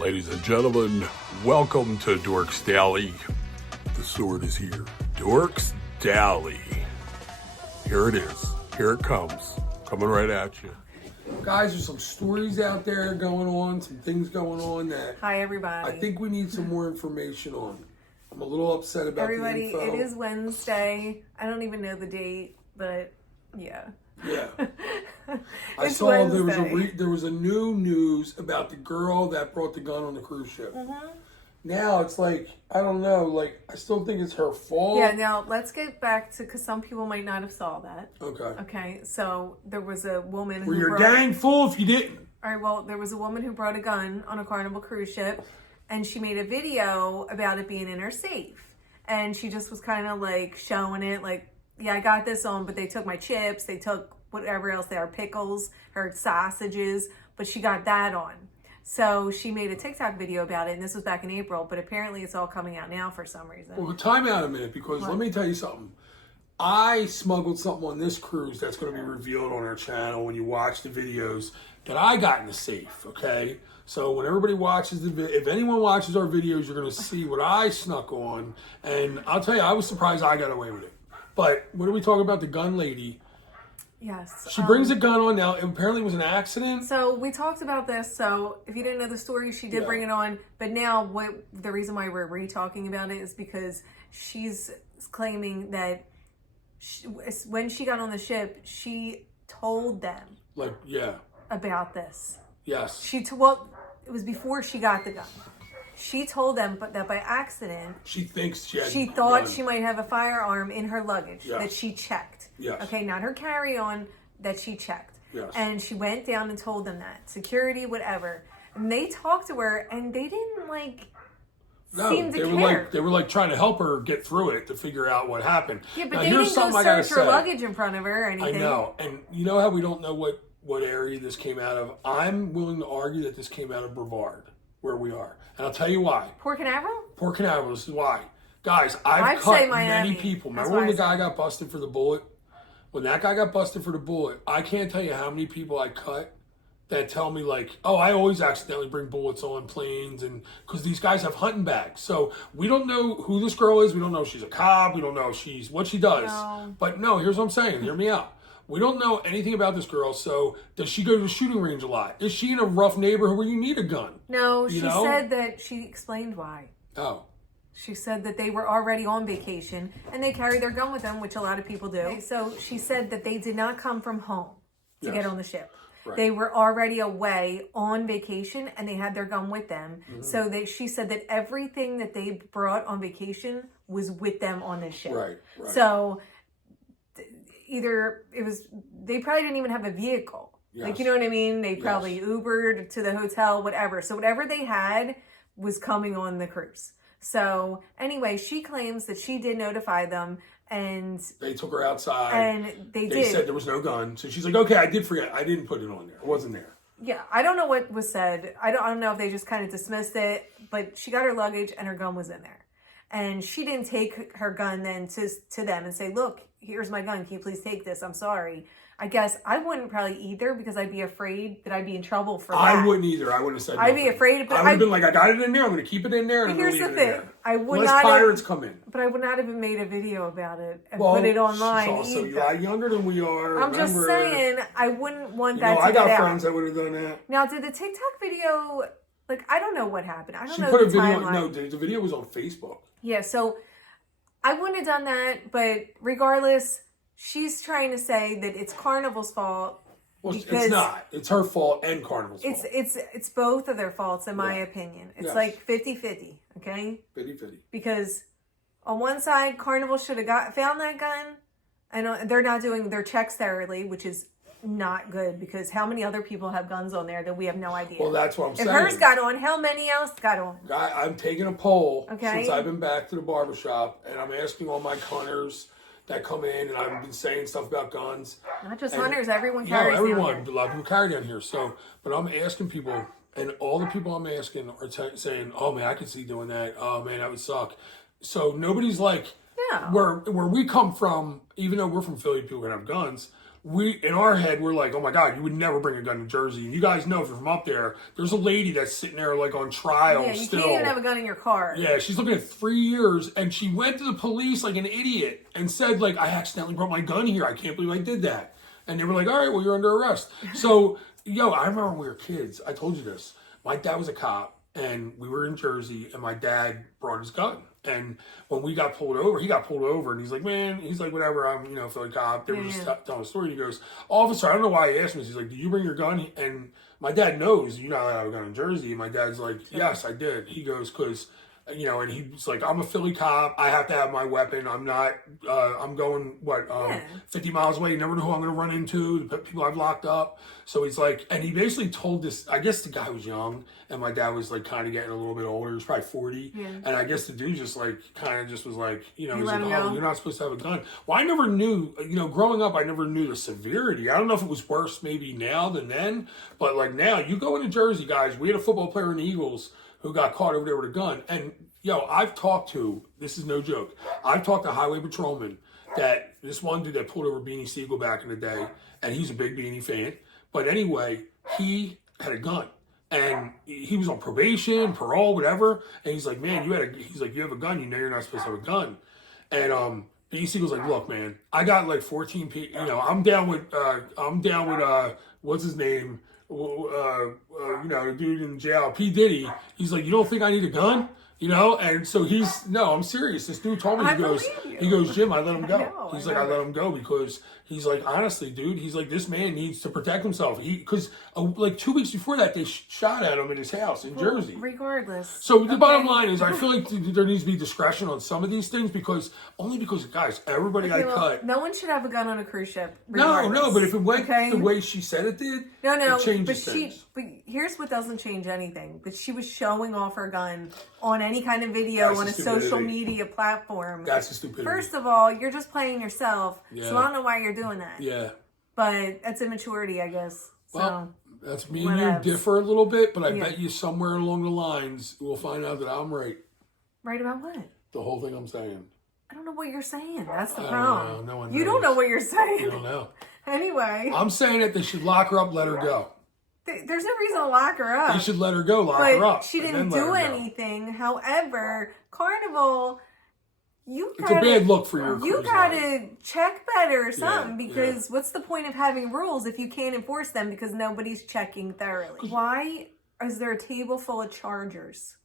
Ladies and gentlemen, welcome to Dorks Daily. The sword is here. Dorks Daily. Here it is. Here it comes. Coming right at you. Guys, there's some stories out there going on, some things going on that Hi, everybody. I think we need some more information on. I'm a little upset about everybody, the info. it is Wednesday. I don't even know the date, but yeah. Yeah. I It's saw Wednesday. there was a new news about the girl that brought the gun on the cruise ship. Mm-hmm. Now it's like, I don't know, like, I still think it's her fault. Yeah, now let's get back to, because some people might not have saw that. Okay. Okay, so there was a woman Well, who you're brought... dang fool if you didn't. All right, well, there was a woman who brought a gun on a Carnival cruise ship, and she made a video about it being in her safe. And she just was kind of like showing it, like, yeah, I got this on, but they took my chips, they took whatever else there are, pickles, her sausages, but she got that on. So she made a TikTok video about it, and this was back in April, but apparently it's all coming out now for some reason. Well, time out a minute, because let me tell you something. I smuggled something on this cruise that's going to be revealed on our channel when you watch the videos that I got in the safe, okay? So when everybody watches if anyone watches our videos, you're going to see what I snuck on. And I'll tell you, I was surprised I got away with it. But what are we talking about? The gun lady. Yes. She brings a gun on now. Apparently it was an accident. So we talked about this. So if you didn't know the story, she did bring it on. But now the reason why we're re-talking about it is because she's claiming that when she got on the ship, she told them about this. Yes. Well, it was before she got the gun. She told them that by accident, she thinks she thought she might have a firearm in her luggage that she checked. Yes. Okay, not her carry-on, that she checked. Yes. And she went down and told them that. Security, whatever. And they talked to her, and they didn't, seem to care. They were trying to help her get through it to figure out what happened. Yeah, but now, they didn't go search her luggage in front of her or anything. I know. And you know how we don't know what area this came out of? I'm willing to argue that this came out of Brevard, where we are. And I'll tell you why. Port Canaveral? Port Canaveral, this is why. Guys, I've cut many people. That's Remember when the guy got busted for the bullet? When that guy got busted for the bullet, I can't tell you how many people I cut that tell me oh, I always accidentally bring bullets on planes, and because these guys have hunting bags. So we don't know who this girl is. We don't know if she's a cop. We don't know if she's what she does. No. But no, here's what I'm saying. Hear me out. We don't know anything about this girl. So does she go to the shooting range a lot? Is she in a rough neighborhood where you need a gun? No, she said that she explained why. Oh. She said that they were already on vacation and they carry their gun with them, which a lot of people do. So she said that they did not come from home to get on the ship. Right. They were already away on vacation and they had their gun with them. Mm-hmm. So she said that everything that they brought on vacation was with them on the ship. Right. So either they probably didn't even have a vehicle. Yes. You know what I mean? They probably Ubered to the hotel, whatever. So whatever they had was coming on the cruise. So anyway, she claims that she did notify them, and they took her outside, and they said there was no gun. So she's like, "Okay, I did forget. I didn't put it on there. It wasn't there." Yeah, I don't know what was said. I don't know if they just kind of dismissed it, but she got her luggage and her gun was in there, and she didn't take her gun then to them and say, "Look, here's my gun. Can you please take this? I'm sorry." I guess I wouldn't probably either because I'd be afraid that I'd be in trouble for that. I wouldn't either. I wouldn't have said I'd nothing. be afraid. But I would have been like, I got it in there. I'm going to keep it in there. And here's the thing. I would Unless not pirates come in. But I would not have made a video about it and put it online she's also either. a lot younger than we are. I'm just saying, I wouldn't want that to I get got out. friends that would have done that. Now, did the TikTok video, I don't know what happened. I don't know She put the a video. timeline. No, the video was on Facebook. Yeah, so I wouldn't have done that, but regardless, she's trying to say that it's Carnival's fault. Well, it's not. It's her fault and Carnival's fault. It's both of their faults, in my opinion. It's like 50-50, okay? 50-50. Because on one side, Carnival should have found that gun, and they're not doing their checks thoroughly, which is not good, because how many other people have guns on there that we have no idea? Well, that's what I'm saying. If hers got on, how many else got on? I'm taking a poll since I've been back to the barbershop, and I'm asking all my hunters that come in, and I've been saying stuff about guns. Not just hunters, everyone carries down everyone. here. A lot of people carry down here. So, but I'm asking people, and all the people I'm asking are saying, "Oh man, I could see doing that. Oh man, that would suck." So nobody's like, where we come from, even though we're from Philly, people are gonna have guns. we in our head we're like, oh my God, you would never bring a gun to Jersey. And you guys know if you're from up there's a lady that's sitting there like on trial. Yeah, you still. can't even have a gun in your car. Yeah, she's looking at 3 years, and she went to the police like an idiot and said like, I accidentally brought my gun here. I can't believe I did that. And they were like, all right, well, you're under arrest. So, I remember when we were kids. I told you this. My dad was a cop, and we were in Jersey, and my dad brought his gun. And when we got pulled over, he got pulled over, and he's like, man, whatever, I'm, Philly cop. They were just telling a story. He goes, officer, I don't know why he asked me this. He's like, did you bring your gun? And my dad knows you're not allowed to have a gun in Jersey. And my dad's like, yes, I did. He goes, because... and he's like, I'm a Philly cop. I have to have my weapon. I'm not, I'm going, 50 miles away. You never know who I'm going to run into, the people I've locked up. So he's like, and he basically told this, I guess the guy was young, and my dad was like kind of getting a little bit older. He was probably 40. Yeah. And I guess the dude just like, kind of just was like, he's like, oh, you're not supposed to have a gun. Well, I never knew, growing up, I never knew the severity. I don't know if it was worse maybe now than then, but like now, you go into Jersey, guys, we had a football player in the Eagles who got caught over there with a gun. And, I've talked to, this is no joke, I've talked to highway patrolmen that this one dude that pulled over Beanie Siegel back in the day, and he's a big Beanie fan. But anyway, he had a gun. And he was on probation, parole, whatever. And he's like, man, you have a gun. You know you're not supposed to have a gun. And Beanie Siegel's like, look, man, I got like 14 people. I'm down with what's his name? The dude in jail, P. Diddy. He's like, you don't think I need a gun? And so I'm serious. This dude told me, he goes, Jim, I let him go. I let him go because he's like, honestly, dude, he's like, this man needs to protect himself. Because like 2 weeks before that, they shot at him in his house in Jersey. Regardless. So the bottom line is, I feel like there needs to be discretion on some of these things because guys, everybody I cut. No one should have a gun on a cruise ship. No, but if it went the way she said it did, it changes things. But here's what doesn't change anything. But she was showing off her gun on any kind of video on a social media platform. That's the stupidity. First of all, you're just playing yourself. Yeah. So I don't know why you're doing that. Yeah. But that's immaturity, I guess. Well, that's me and you differ a little bit, but I bet you somewhere along the lines we'll find out that I'm right. Right about what? The whole thing I'm saying. I don't know what you're saying. That's the problem. No one knows. You don't know what you're saying. You don't know. Anyway. I'm saying that they should lock her up, let her go. There's no reason to lock her up. They should let her go, lock her up. She didn't do anything. However, Carnival, it's a bad look for your cruise You gotta check better or something because what's the point of having rules if you can't enforce them because nobody's checking thoroughly? Why is there a table full of chargers?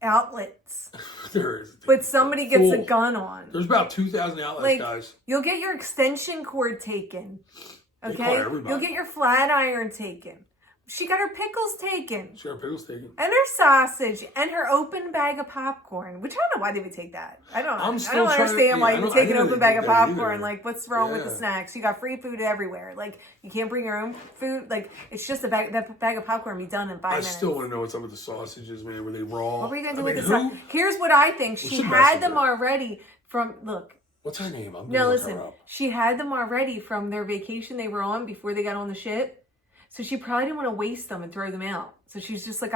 Outlets. There is. But somebody gets a gun on. There's about 2,000 outlets, guys. You'll get your extension cord taken. Okay? You'll get your flat iron taken. She got her pickles taken. And her sausage and her open bag of popcorn. Which I don't know why they would take that. I don't understand why you would take an open bag of popcorn. Like, what's wrong with the snacks? You got free food everywhere. Like, you can't bring your own food. Like, it's just that bag of popcorn be done in 5 minutes. I still want to know what's up with the sausages, man. Were they raw? What were you going to do with the sausage? Here's what I think. She had them already from, look. What's her name? Listen. She had them already from their vacation they were on before they got on the ship. So she probably didn't want to waste them and throw them out. So she's just like,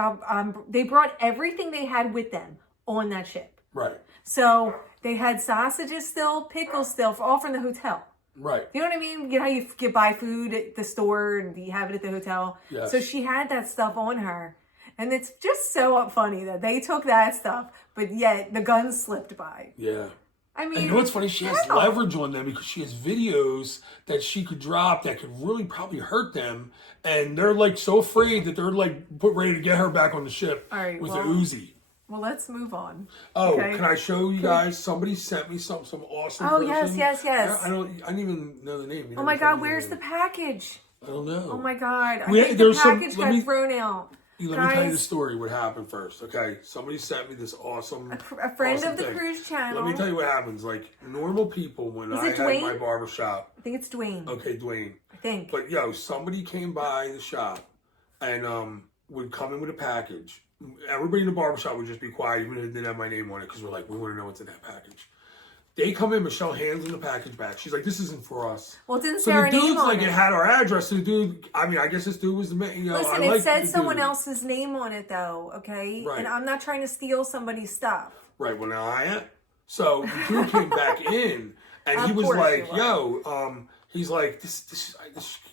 they brought everything they had with them on that ship. Right. So they had sausages still, pickles still, all from the hotel. Right. You know what I mean? You know how you buy food at the store and you have it at the hotel? Yes. So she had that stuff on her. And it's just so funny that they took that stuff, but yet the gun slipped by. Yeah. I mean, and you know what's funny? She has leverage on them because she has videos that she could drop that could really probably hurt them. And they're like so afraid that they're like ready to get her back on the ship with the Uzi. Well, let's move on. Oh, okay. Can I show you guys? Somebody sent me some awesome person. Yes. I didn't even know the name. Oh my God, where's the package? I don't know. Oh my God. I think the package got thrown out. Let me tell you the story, what happened first, okay? Somebody sent me this awesome A friend of the cruise channel. Let me tell you what happens. Like, normal people, when I had my barbershop. I think it's Dwayne. Okay, Dwayne. I think. But, somebody came by the shop and would come in with a package. Everybody in the barbershop would just be quiet, even if it didn't have my name on it, because we're like, we want to know what's in that package. They come in, Michelle hands them the package back. She's like, this isn't for us. Well, it didn't say our name on it. So the dude's like, it had our address. So the dude, I guess this dude was the man. Listen, it said someone else's name on it, though, okay? Right. And I'm not trying to steal somebody's stuff. Right, well, now I am. So the dude came back in, and he was like, He's like,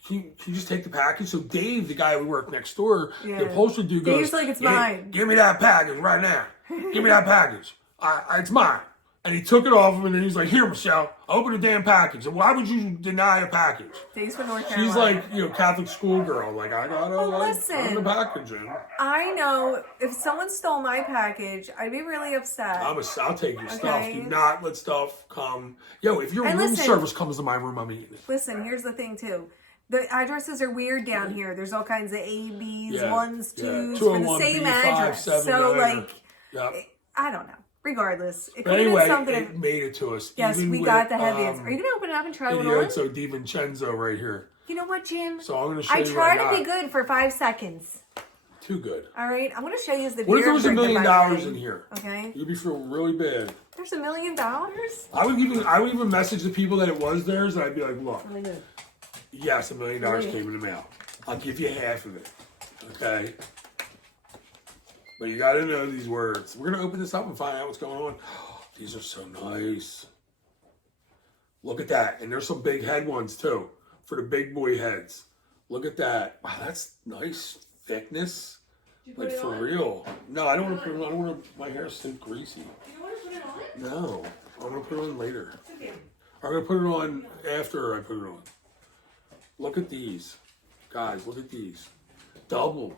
can you just take the package? So Dave, the guy we work next door, the upholstery dude goes, Dave's like, it's mine. Give me that package right now. Give me that package. It's mine. And he took it off him, and then he's like, here, Michelle, open the damn package. And why would you deny a package? Dave's from North Carolina. She's like, Catholic schoolgirl. Like, I gotta, listen, put the package in. I know if someone stole my package, I'd be really upset. I'll take your stuff. Do not let stuff come. If your room service comes to my room, I'm eating it. Listen, here's the thing, too. The addresses are weird down here. There's all kinds of A, B's, 1s, 2s for the same address. So, I don't know. Regardless, it could have been something. It made it to us. Yes, we got the heaviest. Are you gonna open it up and try it on? Idiozo Di Vincenzo right here. You know what, Jim? So I'm gonna show you. I try to be good for 5 seconds. Too good. All right, I'm gonna show you the. What if there was $1 million in here? Okay. You'd be feeling really bad. There's $1 million. I would even message the people that it was theirs, and I'd be like, look, yes, $1 million came in the mail. I'll give you half of it. Okay. But you got to know these words. We're going to open this up and find out what's going on. Oh, these are so nice. Look at that. And there's some big head ones, too, for the big boy heads. Look at that. Wow, that's nice thickness. Like, for real. No, I don't want to put it on. I don't want to, my hair's so greasy. You don't want to put it on? No. I'm going to put it on later. It's okay. I'm going to put it on after I put it on. Look at these. Guys, look at these. Double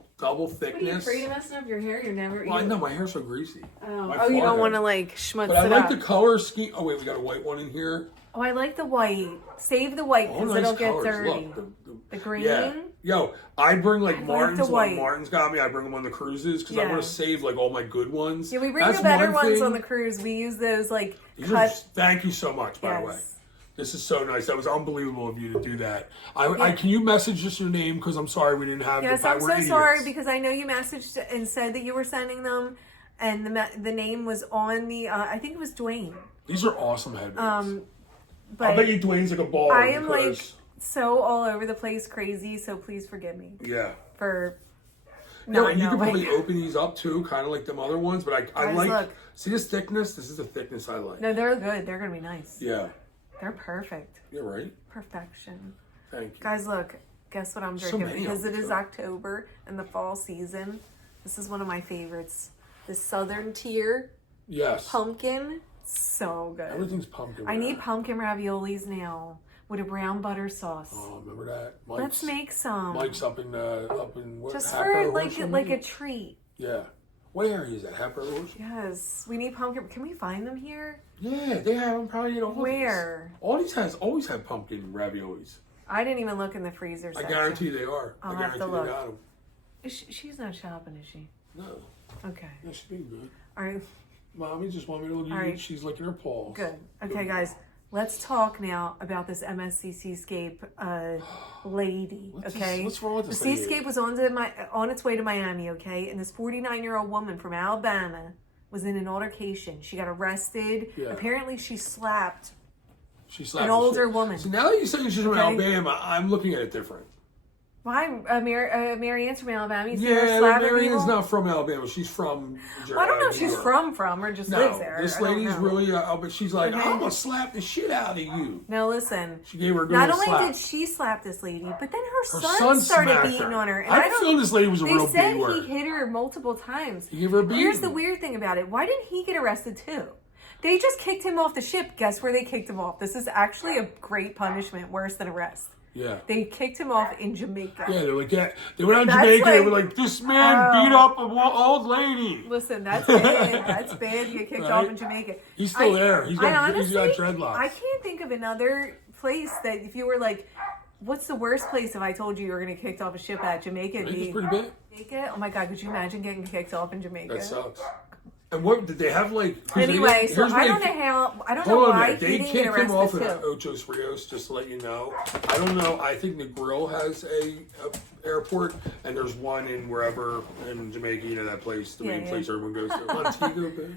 thickness. What, are you afraid of messing up your hair? You're never. Well, I know my hair's so greasy. Oh, you don't want to like schmutz But I like up. the color scheme. Oh wait, we got a white one in here. Oh, I like the white. Save the white because it'll get dirty. Look, the green. Yeah. Yo, I bring like Martins. the white. When Martin's got me, I bring them on the cruises because I want to save like all my good ones. Yeah, we bring the better ones on the cruise. We use those like Thank you so much, by the way. This is so nice. That was unbelievable of you to do that. Can you message us your name? Because I'm sorry we didn't have. Yes, I'm so sorry because I know you messaged and said that you were sending them, and the name was on the. I think it was Dwayne. These are awesome headbands. But I bet you Dwayne's like a baller. I am like so all over the place, crazy. So please forgive me. Yeah. For. No, and you can probably open these up too, kind of like them other ones. But I like. Look. See this thickness? This is the thickness I like. No, they're good. They're gonna be nice. Yeah. They're perfect. You're right. Perfection. Thank you. Guys, look. Guess what I'm drinking? Because it is October and the fall season. This is one of my favorites. The Southern Tier. Yes. Pumpkin. So good. Everything's pumpkin. I need pumpkin raviolis now with a brown butter sauce. Oh, remember that? Let's make some. Mike's up in what? Just Happer, for like a treat. Yeah. What area is that? Happer? Yes. We need pumpkin. Can we find them here? Yeah, they have them probably at all. Where? Aldi's always have pumpkin raviolis. I didn't even look in the freezer section. I guarantee they are. I'll I have guarantee to look. they got them. She's not shopping, is she? No. Okay. No, she's being good. All right. Mommy just want me to look at you. She's licking her paws. Good. Okay, guys. Let's talk now about this MSC Seascape lady, okay? What's wrong with this The Seascape was on its way to Miami, okay? And this 49-year-old woman from Alabama was in an altercation. She got arrested. Yeah. Apparently, she slapped an older woman. So now that you're saying she's from Alabama, I'm looking at it different. Why? Mary Ann's from Alabama. Yeah, Mary Ann's not from Alabama. She's from Well, I don't know if she's from or just lives there. This lady's really, but she's like, I'm going to slap the shit out of you. No, listen. She gave her a good Not only slap. did she slap this lady, but then her son started beating on her. And I feel this lady was a real They B-word. said he hit her multiple times. He gave her a beating. Here's the weird thing about it. Why didn't he get arrested too? They just kicked him off the ship. Guess where they kicked him off? This is actually a great punishment, worse than arrest. Yeah. They kicked him off in Jamaica. Yeah, they're like, yeah. They went on Jamaica, they were like, this man beat up an old lady. Listen, that's bad. That's bad. You get kicked off in Jamaica. He's still there. He's got dreadlocks. I can't think of another place that if you were like, what's the worst place if I told you were going to get kicked off a ship at Jamaica? Jamaica's pretty big. Jamaica? Oh my God, could you imagine getting kicked off in Jamaica? That sucks. And what did they have like? Anyway, so I don't know why they he didn't get kicked him off arrested at Ocho Rios, just to let you know. I don't know. I think Negril has a airport, and there's one in wherever in Jamaica. You know that place, the main place everyone goes to, Montego Bay.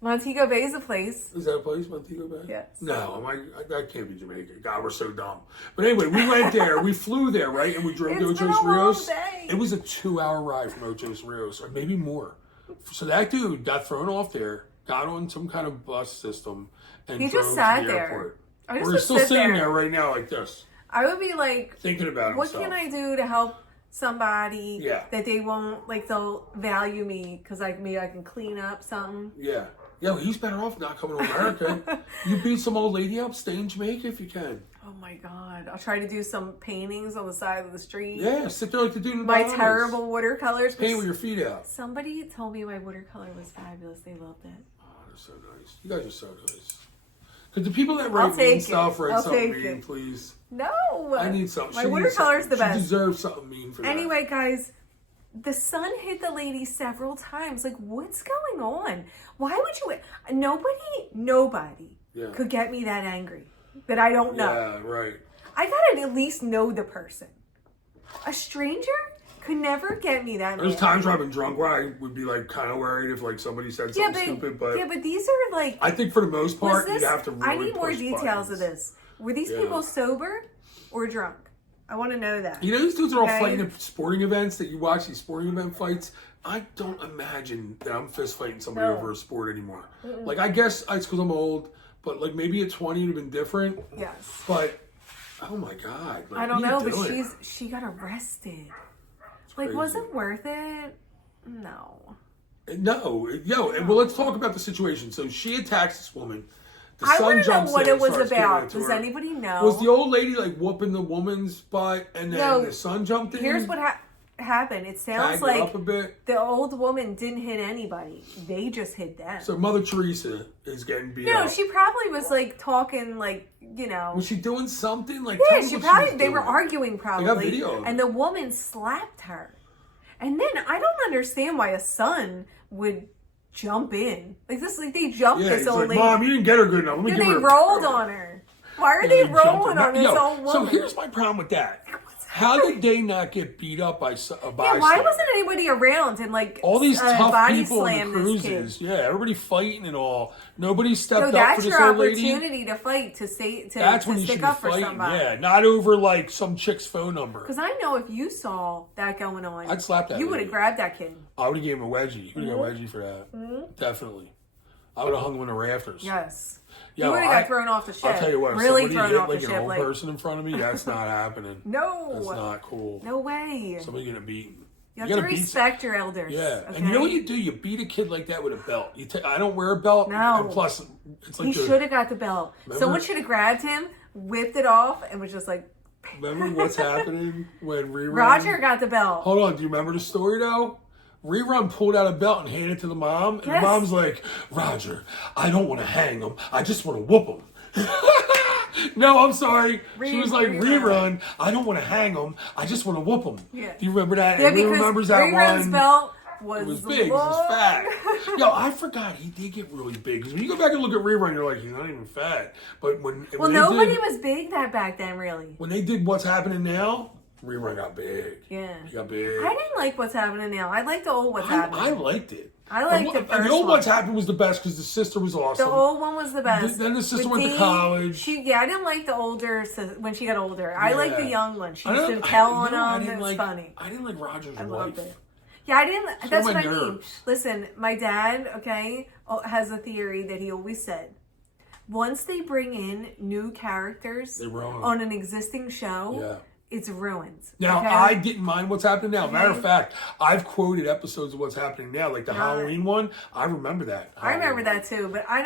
Montego Bay is a place. Is that a place, Montego Bay? Yes. No, that can't be Jamaica. God, we're so dumb. But anyway, we went there. We flew there, right? And we drove to Ocho Rios. It was a 2-hour ride from Ocho Rios, or maybe more. So that dude got thrown off there, got on some kind of bus system, and he drove just sat to the there. airport. We're still sitting there right now like this. I would be like thinking about what himself. can I do to help somebody Yeah. that they won't like they'll value me because maybe I can clean up something. Yeah. Yeah, well, he's better off not coming to America. You beat some old lady up, stay in Jamaica if you can. Oh my God. I'll try to do some paintings on the side of the street. Yeah, sit there like the dude in the My Bahamas. terrible watercolors. Paint with your feet out. Somebody told me my watercolor was fabulous. They loved it. Oh, they're so nice. You guys are so nice. Could the people that write mean stuff write something mean, please? No. I need something. My watercolor's the best. She deserves something mean for that. Anyway, guys, the sun hit the lady several times. Like, what's going on? Why would you? Nobody could get me that angry that I don't know. Yeah, right. I gotta at least know the person. A stranger could never get me that. There's times where I've been drunk where I would be like kind of worried if like somebody said something stupid, but these are like. I think for the most part, you'd have to really I need more details buttons. of this. Were these people sober or drunk? I want to know that. You know, these dudes are all fighting at sporting events that you watch, these sporting event fights. I don't imagine that I'm fist fighting somebody over a sport anymore. Like, I guess it's because I'm old, but like maybe at 20 it would have been different. Yes. But, oh my God. Like, I don't know, but doing? she got arrested. Like, was it worth it? No. No. Well, let's talk about the situation. So she attacks this woman. I want to know what it was about. Does anybody know? Was the old lady like whooping the woman's butt and then the son jumped in? Here's what happened. It sounds like up a bit. The old woman didn't hit anybody. They just hit them. So Mother Teresa is getting beat up. No, she probably was like talking like, you know. Was she doing something? Like, yeah, she probably, they were arguing probably. I got video. And the woman slapped her. And then I don't understand why a son would jump in. Like this, like they jumped this old like, lady. Mom, you didn't get her good enough. Let me Yeah, give they her rolled on her. Why are they rolling on this old woman? So here's my problem with that. How did they not get beat up by a bystander? Yeah, why wasn't anybody around and like all these tough body people in the cruises? Yeah, everybody fighting and all. Nobody stepped up for this old lady. That's your opportunity to fight, to stick up for somebody. Yeah, not over like some chick's phone number. Because I know if you saw that going on, I'd slap that. You would have grabbed that kid. I would have gave him a wedgie. You would have got a wedgie for that. Mm-hmm. Definitely. I would have hung him in the rafters. Yes. Yo, you would have got thrown off the ship. I'll tell you what, really thrown off the like ship. An old person in front of me, that's not happening. No. That's not cool. No way. Somebody getting beaten. You have to respect your elders. Yeah. Okay? And you know what you do? You beat a kid like that with a belt. I don't wear a belt. No. And plus, it's like he should have got the belt. Remember? Someone should have grabbed him, whipped it off, and was just like... Remember what's happening when Rerun... Roger got the belt. Hold on. Do you remember the story, though? Rerun pulled out a belt and handed it to the mom. And the mom's like, Roger, I don't want to hang him. I just want to whoop him. No, I'm sorry. She was like, Rerun, I don't want to hang him. I just want to whoop him. Yeah. Do you remember that? Yeah, Everyone remembers that Rerun's one. belt It was was big. He was fat. Yo, I forgot he did get really big. Because when you go back and look at Rerun, you're like, he's not even fat. But when nobody was big that back then, really. When they did What's Happening Now, Rerun got big. Yeah. He got big. I didn't like What's Happening Now. I liked the old What's Happening. I liked it. I liked the first The old one. What's Happening was the best because the sister was awesome. The old one was the best. Then the sister With went to college. I didn't like the older when she got older. I liked the young one. She used to I tell on them. It was funny. I didn't like Roger's wife. I loved it. Yeah, I didn't. That's what I mean. Nerves. Listen, my dad, has a theory that he always said. Once they bring in new characters on an existing show, it's ruined. Now, I didn't mind What's Happening Now. Matter of fact, I've quoted episodes of What's Happening Now, like the Halloween one. I remember that. I remember that too, but I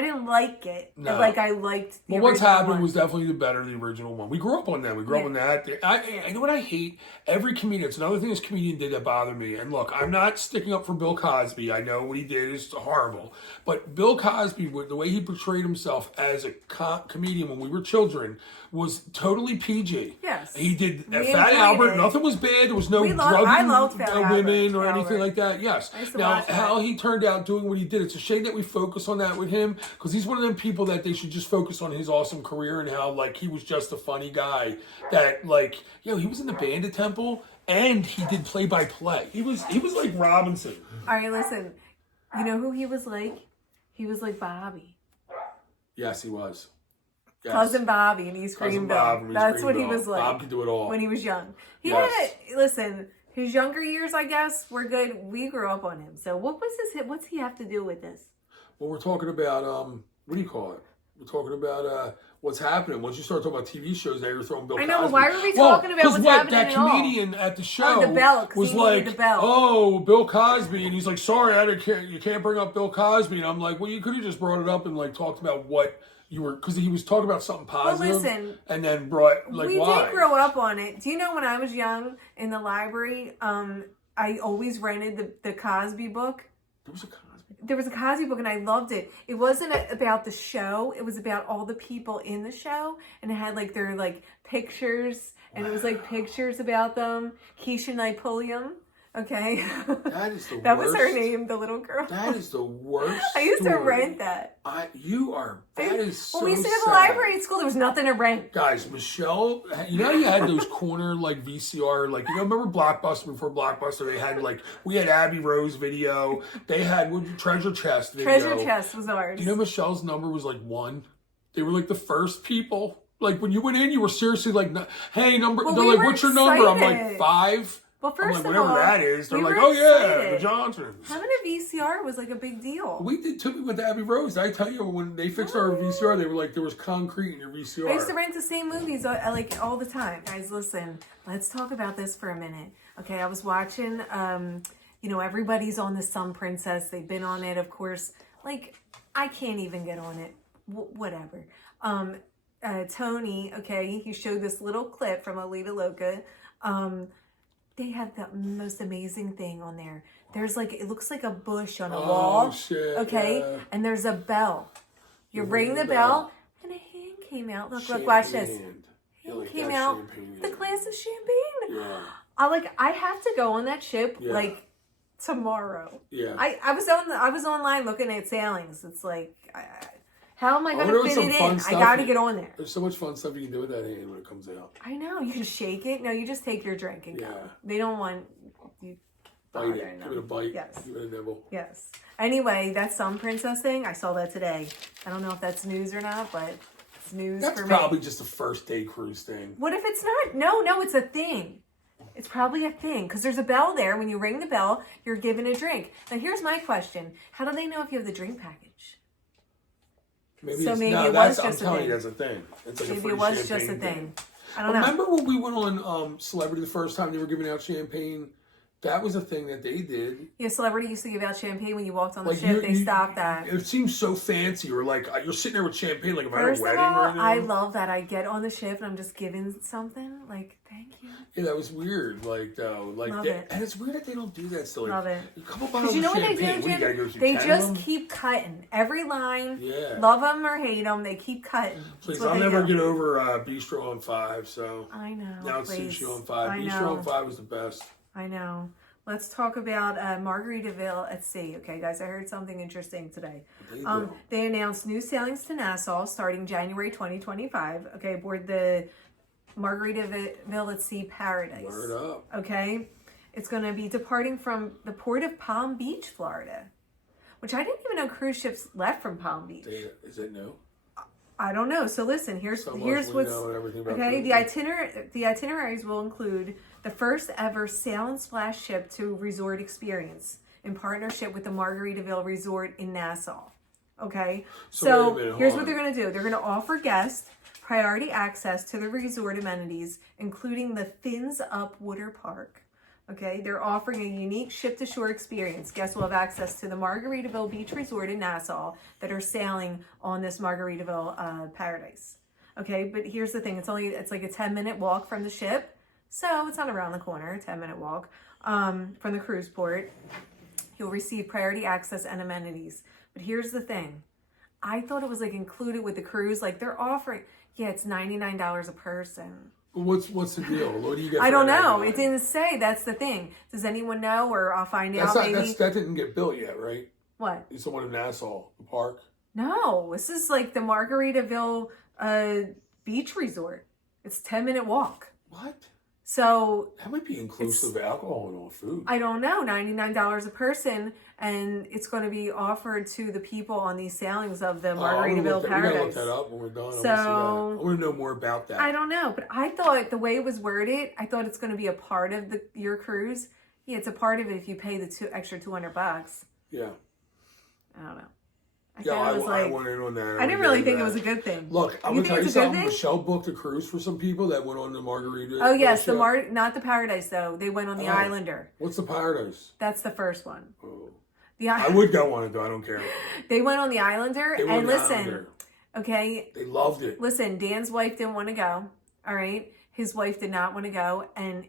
didn't like it. No. Like I liked the original What's Happening one. was definitely the original one. We grew up on that. We grew up on that. I know what I hate? Every comedian. It's another thing this comedian did that bothered me. And look, I'm not sticking up for Bill Cosby. I know what he did is horrible. But Bill Cosby, the way he portrayed himself as a comedian when we were children, was totally PG. Yes. He did Fat Albert. Nothing was bad. There was no drugging women or anything like that. Yes. Now, how he turned out doing what he did, it's a shame that we focus on that with him because he's one of them people that they should just focus on his awesome career and how, like, he was just a funny guy that, like, he was in the Bandit Temple and he did play-by-play. He was like Robinson. All right, listen. You know who he was like? He was like Bobby. Yes, he was. Yes. Cousin Bobby and East Greenville. That's what he was like. Bob could do it all. When he was young. Listen, his younger years, I guess, were good. We grew up on him. So what's he have to do with this? Well, we're talking about, what do you call it? We're talking about what's happening. Once you start talking about TV shows, now you're throwing Bill Cosby. I know, but why were we talking about what's happening that at all? comedian at the show the bell, 'cause was he needed like, the bell. oh, Bill Cosby. And he's like, sorry, you can't bring up Bill Cosby. And I'm like, well, you could have just brought it up and like talked about what you were, because he was talking about something positive. Well, listen, and then brought, like, we why? did grow up on it. Do you know when I was young in the library, I always rented the Cosby book. There was a Cosby book and I loved it. It wasn't about the show. It was about all the people in the show. And it had like their like pictures. And it was like pictures about them. Keisha Napoleon. Okay. That is the worst. That was her name, the little girl. That is the worst. I used to story. rent that. That is so When we used to go to the sad. library at school, there was nothing to rent. Guys, Michelle, you know you had those corner like VCR, like, you know, remember Blockbuster? Before Blockbuster, they had like, we had Abbey Rose video. They had Treasure Chest video. Treasure Chest was ours. You know Michelle's number was like 1? They were like the first people. Like when you went in, you were seriously like, hey, number. Well, they're we like, were what's your number? I'm like excited. 5. Well, I'm first like, of whatever all, that is. They're we like, were oh yeah, excited. the Johnsons. Having a VCR was like a big deal. We took it with Abbey Rose. I tell you, when they fixed our VCR, they were like, there was concrete in your VCR. I used to rent the same movies like all the time. Guys, listen, let's talk about this for a minute. Okay, I was watching, you know, everybody's on the Sun Princess. They've been on it, of course. Like, I can't even get on it. Whatever. Tony, okay, he showed this little clip from Alita Loca. They have the most amazing thing on there. There's like, it looks like a bush on a wall. Shit, okay, yeah. And there's a bell. You ring the bell, and a hand came out. Look, watch this. Hand came out with a glass of champagne. Yeah. I have to go on that ship like tomorrow. Yeah. I was online looking at sailings. It's like, how am I going to fit it in? I got to get on there. There's so much fun stuff you can do with that hand when it comes out. I know. You can shake it. No, you just take your drink and go. They don't want you. Bite it. Give it a bite. Yes. Give it a nibble. Yes. Anyway, that Sun Princess thing, I saw that today. I don't know if that's news or not, but it's news for me. That's probably just a first day cruise thing. What if it's not? No, it's a thing. It's probably a thing because there's a bell there. When you ring the bell, you're given a drink. Now, here's my question. How do they know if you have the drink package? Maybe so it's, maybe no, it that's, was just I'm a telling thing. you, that's a thing. It's like Maybe a it free was just a champagne thing. I don't know. Remember when we went on Celebrity the first time they were giving out champagne? That was a thing that they did. Yeah, Celebrity used to give out champagne when you walked on the ship. They stopped that. It seems so fancy, or like you're sitting there with champagne, like am I at a First of wedding all, or anything? I love that. I get on the ship and I'm just given something. Like, thank you. Yeah, that was weird. Like though, like Love they, it. and it's weird that they don't do that still. Like, Love it. A couple bottles You know of what they champagne. do, You gotta go Jim? through They 10 just of them? keep cutting. Every line, Yeah. love them or hate them, they keep cutting. Please, I'll never get over Bistro on 5. So I know. now it's please. Sushi on 5. I Bistro know. on 5 was the best. I know. Let's talk about Margaritaville at sea. Okay, guys, I heard something interesting today. They announced new sailings to Nassau starting January 2025. Okay, aboard the Margaritaville at Sea Paradise. Word up. Okay, it's going to be departing from the port of Palm Beach, Florida, which I didn't even know cruise ships left from Palm Beach. Is it new? I don't know. So listen, here's what's okay. The itineraries will include the first ever sail and splash ship to resort experience in partnership with the Margaritaville Resort in Nassau. Okay, so here's what they're going to do. They're going to offer guests priority access to the resort amenities, including the Fins Up Water Park. Okay, they're offering a unique ship-to-shore experience. Guests will have access to the Margaritaville Beach Resort in Nassau that are sailing on this Margaritaville Paradise. Okay, but here's the thing. It's like a 10-minute walk from the ship. So it's not around the corner, 10-minute walk from the cruise port. You'll receive priority access and amenities. But here's the thing. I thought it was like included with the cruise. Like they're offering, it's $99 a person. What's the deal? What do you get? I don't know. It didn't say. That's the thing. Does anyone know? Or I'll find out. That didn't get built yet, right? What? It's the one in Nassau, the park. No, this is like the Margaritaville Beach Resort. It's 10-minute walk. What? So that might be inclusive of alcohol and all food. I don't know. $99 a person, and it's going to be offered to the people on these sailings of the Margaritaville Paradise. We gotta look that up when we're done. So I want to know more about that. I don't know, but I thought the way it was worded, I thought it's going to be a part of your cruise. Yeah, it's a part of it if you pay the extra $200. Yeah. I don't know. I went in on that. I didn't really think it was a good thing. Look, I'm going to tell you something. Michelle booked a cruise for some people that went on the Margaritaville. Oh, yes. Not the Paradise, though. They went on the Islander. What's the Paradise? That's the first one. Oh. The I would go on it, though. I don't care. They went on the Islander. And listen, okay. They loved it. Listen, Dan's wife didn't want to go. All right. His wife did not want to go. And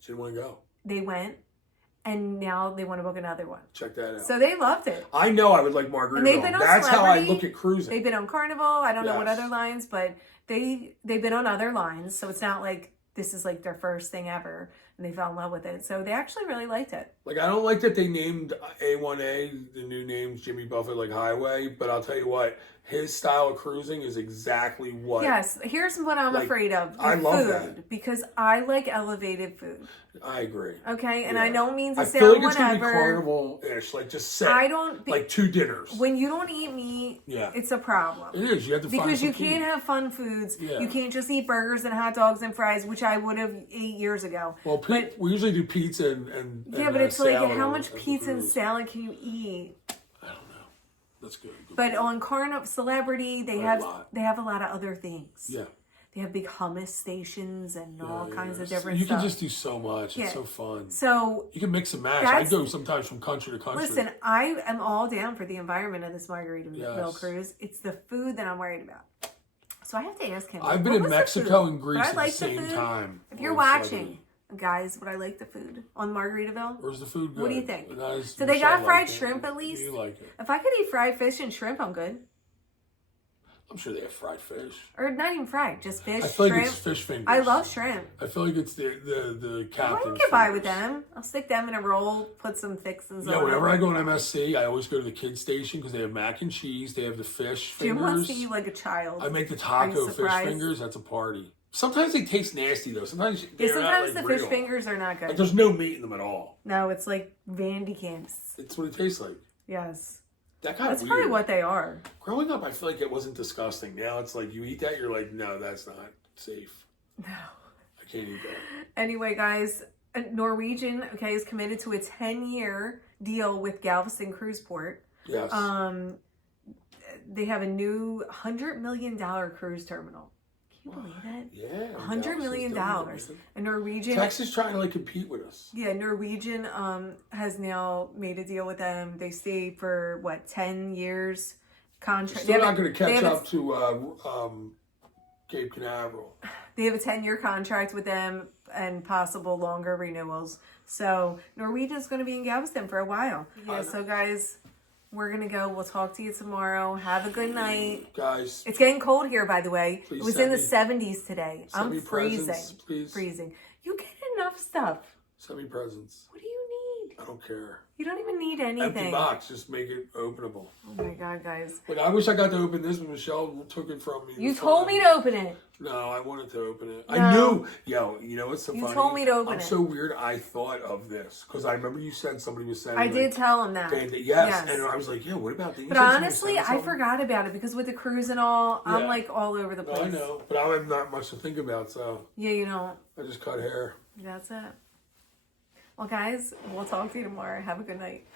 she didn't want to go. They went. And now they want to book another one. Check that out. So they loved it. I know I would like Margaritaville. That's how I look at cruising. They've been on Carnival. I don't know what other lines, but they've been on other lines. So it's not like this is like their first thing ever. And they fell in love with it. So they actually really liked it. Like, I don't like that they named A1A, the new name's Jimmy Buffett, like Highway. But I'll tell you what, his style of cruising is exactly what... Yes, here's what I'm afraid of. I love that. Because I like elevated food. I agree. Okay, and I don't mean to say I feel like it's going to be Carnival-ish, like just set, like 2 dinners. When you don't eat meat, it's a problem. It is, you have to find because you can't have fun foods. Yeah. You can't just eat burgers and hot dogs and fries, which I would have ate years ago. Well, we usually do pizza and yeah, but it's like, how much pizza and salad can you eat? I don't know. That's good. But on Carnival Celebrity, they have a lot of other things. Yeah. They have big hummus stations and all kinds of different stuff. You can just do so much. Yeah. It's so fun. So you can mix and match. I go sometimes from country to country. Listen, I am all down for the environment of this Margaritaville cruise. It's the food that I'm worried about. So I have to ask him. I've been in Mexico and Greece at the same time. If you're watching, guys, would I like the food on Margaritaville? Where's the food good? What do you think? So they got fried shrimp at least? You like it? If I could eat fried fish and shrimp, I'm good. I'm sure they have fried fish. Or not even fried, just fish, I feel shrimp. like it's fish fingers. I love shrimp. I feel like it's the captain's. I can get by with them. I'll stick them in a roll, put some fixins on. Yeah, whenever I go to MSC, I always go to the kids station because they have mac and cheese. They have the fish fingers. Jim wants to eat like a child. I make the taco fish fingers. That's a party. Sometimes they taste nasty though. Sometimes the fish fingers are not good. Like, there's no meat in them at all. No, it's like Vandy Camps. It's what it tastes like. Yes. That's probably what they are. Growing up, I feel like it wasn't disgusting. Now it's like you eat that, you're like, no, that's not safe. No. I can't eat that. Anyway, guys, Norwegian, is committed to a 10-year deal with Galveston Cruise Port. Yes. They have a new $100 million cruise terminal. Can you believe that? Yeah. $100 million. And Norwegian. Texas trying to compete with us. Yeah, Norwegian has now made a deal with them. They stay for 10 years contract. Still not going to catch up to Cape Canaveral. They have a 10-year contract with them and possible longer renewals. So Norwegian's going to be in Galveston for a while. Yeah. So guys, we're going to go. We'll talk to you tomorrow. Have a good night. Guys. It's getting cold here, by the way. It was in the 70s today. I'm freezing. Please. Freezing. You get enough stuff. Send me presents. What do you need? I don't care. You don't even need anything. Empty box. Just make it openable. Oh my God, guys. Like, I wish I got to open this, but Michelle took it from me. You told me to open it. No, I wanted to open it. No. I knew. Yo, you know what's so funny? You told me to open it. I'm so weird. I thought of this because I remember you said somebody was saying. I did tell him that. Yes, and I was like, yeah, what about that? But honestly, I forgot about it because with the cruise and all, I'm like all over the place. I know, but I have not much to think about, so. Yeah, you don't. I just cut hair. That's it. Well, guys, we'll talk to you tomorrow. Have a good night.